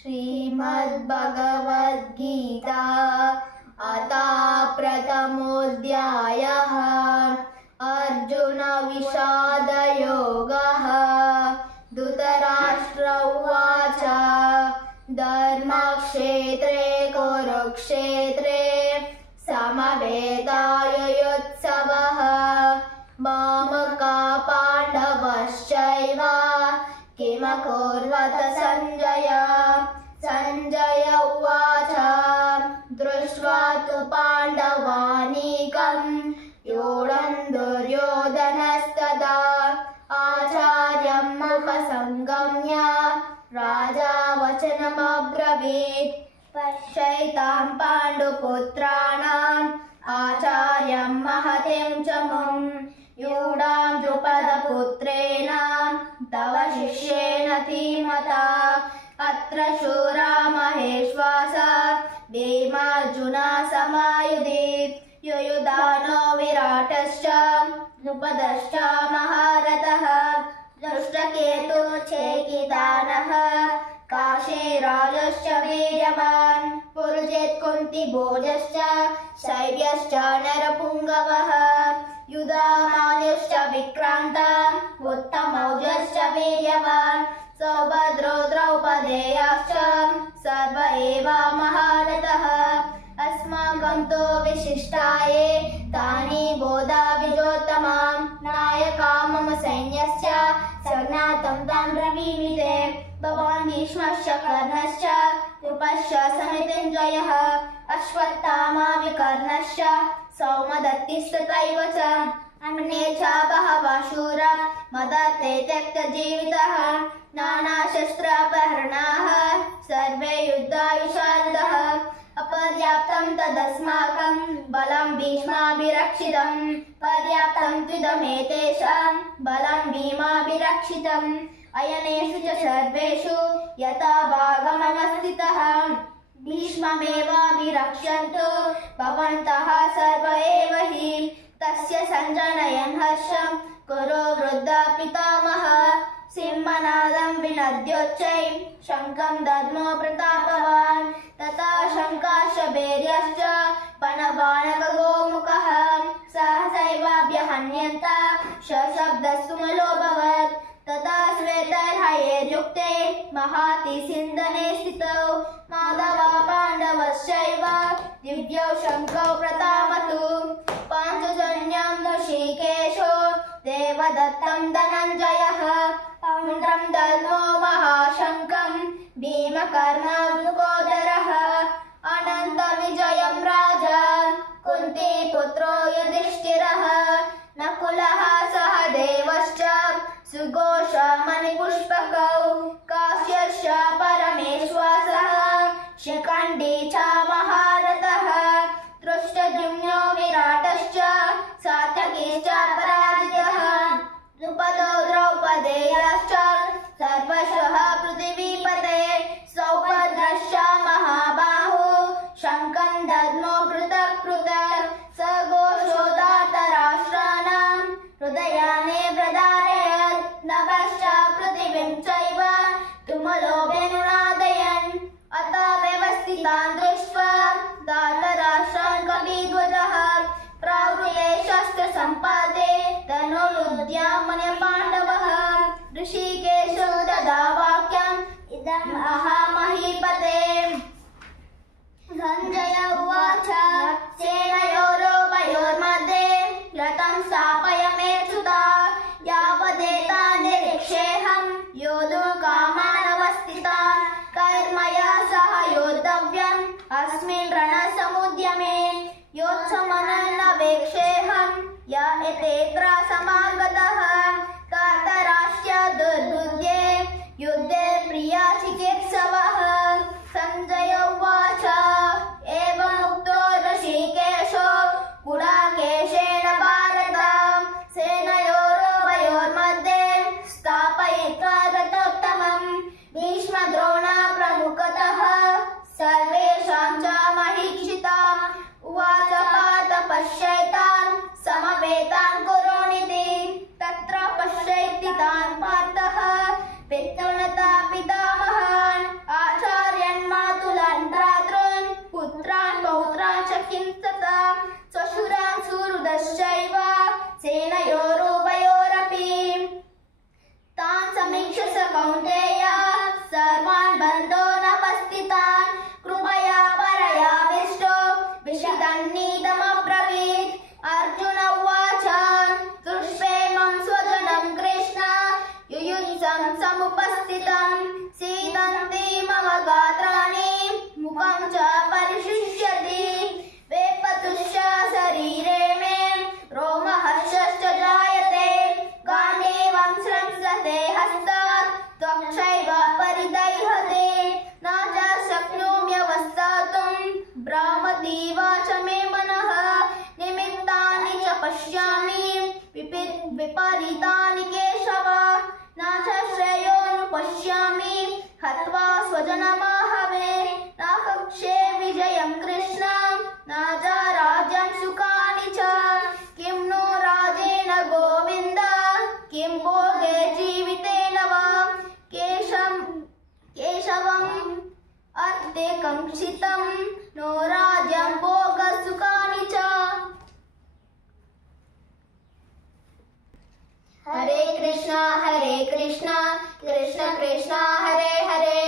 श्रीमद्भगवद्गीता अथ प्रथमोऽध्यायः अर्जुन विषादयोगः। धृतराष्ट्र उवाच धर्मक्षेत्रे कुरुक्षेत्रे समवेतायुत्सवः मामका पाण्डवश्चैव किमकुर्वत सञ्जय। सञ्जय उवाच दृष्ट्वा तु पाण्डवानीकं यूढं दुर्योधनस्तदा आचार्यम् उपसंगम्य राजा वचनमब्रवीत् पश्यैतां पाण्डुपुत्राणाम् आचार्यं महतीं च मुं यूढां द्रुपदपुत्रेण तव शिष्येण धीमता। अत्र शूरा महेश्वासा भीमार्जुना समायुधि युयुधानो विराटश्च द्रुपदश्च महारथः दृष्टकेतु चेकितानः काशीराजश्च वीर्यवान् पुरुजित् कुन्तिभोजश्च शैब्यश्च नरपुङ्गवः युधामान्यश्च विक्रान्ता उत्तमौजश्च वीर्यवान् सौभद्रो द्रौपदेयाश्च सर्व एव महारथः। अस्माकं तु विशिष्टाये तानि बोधा विजोत्तमां नायका मम सैन्यस्य सज्ञातं तां ब्रवीमि ते। भवान् भीष्मश्च कर्णश्च कृपश्च समितिञ्जयः अश्वत्थामा विकर्णश्च सौमदत्तिस्तथैव च अन्ये च बहवः शूरा मदर्थे त्यक्तजीवितः नानाशस्त्रापहरणाः सर्वे युद्धाविशारदः। अपर्याप्तं तदस्माकं बलं भीष्माभिरक्षितं पर्याप्तं त्विदमेतेषां बलं भीमाभिरक्षितम्। अयनेषु च सर्वेषु यथा भागमवस्थितः भीष्ममेवाभिरक्षन्तु भवन्तः सर्व एव हि। तस्य सञ्जनयन् हर्षं कुरु वृद्धा पितामहः सिंहनादं विनद्योच्चैः शङ्खं दद्मो प्रतापवान् तथा शङ्काश्च भैर्यश्च पणवानकगोमुखः सहसैवाभ्यहन्यन्त शब्दस्तुमलोऽभवत्। तथा श्वेतैर्हयैर्युक्ते महातिसिन्दने स्थितौ माधवः पाण्डवश्चैव दिव्यौ शङ्खौ प्रतामतु पाञ्चजन्यं ऋषिकेशो देवदत्तं धनञ्जयः पौण्ड्रं दद्मो महाशङ्खं भीमकर्मावृकोदरः अनन्तविजयं राजा कुन्तीपुत्रो युधिष्ठिरः नकुलः सहदेवश्च सुघोषमणिपुष्पकौ काश्यश्च परमेश्वासः शिखण्डी च महारथः दृष्टद्युम्नो विराटश्च सात्यकीश्च पराजितः द्रुपदो द्रौपदेयाश्च सर्वशः पृथिवीपते सौभद्रश्च महाबाहु शङ्खं दद्मो पृथक् पृथक् स घोषो धार्तराष्ट्राणां हृदयानि प्रधारयत् नभश्च पृथिवीं चैव तुमुलोऽभ्यनुनादयन्। अथ व्यवस्थितान् दृष्ट्वा धार्तराष्ट्रान् कपिध्वजः प्रवृत्ते शस्त्रसम्पादे धनुरुद्यम्य पाण्डवः ऋषिकेशो ददा वाक्यम् इदम् अहमहीपते। सञ्जय उवाच सेनयोरुभयोर्मध्ये रथं स्थापय मेच्युता यावदेता निरीक्षेऽहं योद्धुकामानवस्थितान् कैर्मया सह योद्धव्यम् अस्मिन् रणसमुद्यमे योत्समनन्नवेक्षेऽहं य एतेऽत्र समागतः धार्तराष्ट्र दुर्बुद्धे युद्धे प्रिया चिकित्सवः। सञ्जय उवाच एवमुक्तो ऋषिकेशो गुडाकेशेन भारत सेनयोरुभयोर्मध्ये स्थापयित्वा रथोत्तमं भीष्मद्रोणा प्रमुखतः सर्वेषां च महीक्षिताम् उवाच पार्थ पश्यैतान् समवेतान् कुरुनिति हिंसता स्वशुरां सुहृदश्चैव सेनयोरुभयोरपि तान् समीक्ष्य स कौन्तेय सर्वान् बन्धो नमस्तितान् कृपया परयाविष्टो विषदन्नीदमब्रवीत् अर्जुन उवाच दुष्प्रेमं स्वजनं कृष्ण युयुत्सं समुपस्थितं सीदन्ति मम गात्राणि मुखं च परिशुष्यति वेपतुश्च शरीरे मे रोमहर्षश्च जायते गाण्डीवं स्रंसते हस्तात् त्वक्षैव परिदह्यते न च शक्नोम्यवस्थातुं भ्रामतीव च मे मनः निमित्तानि च पश्यामि विपरीतानि केशव न च श्रेयोनुपश्यामि हत्वा स्वजनमाहवे न कक्षे विजयं कृष्ण न च राज्यं सुखानि च किं नो राजेन गोविन्द किं भोगे जीवितेन वा केशवम् अर्थे कंक्षितं नो राज्यं भोगसुखानि च। हरे कृष्णा कृष्ण कृष्ण हरे हरे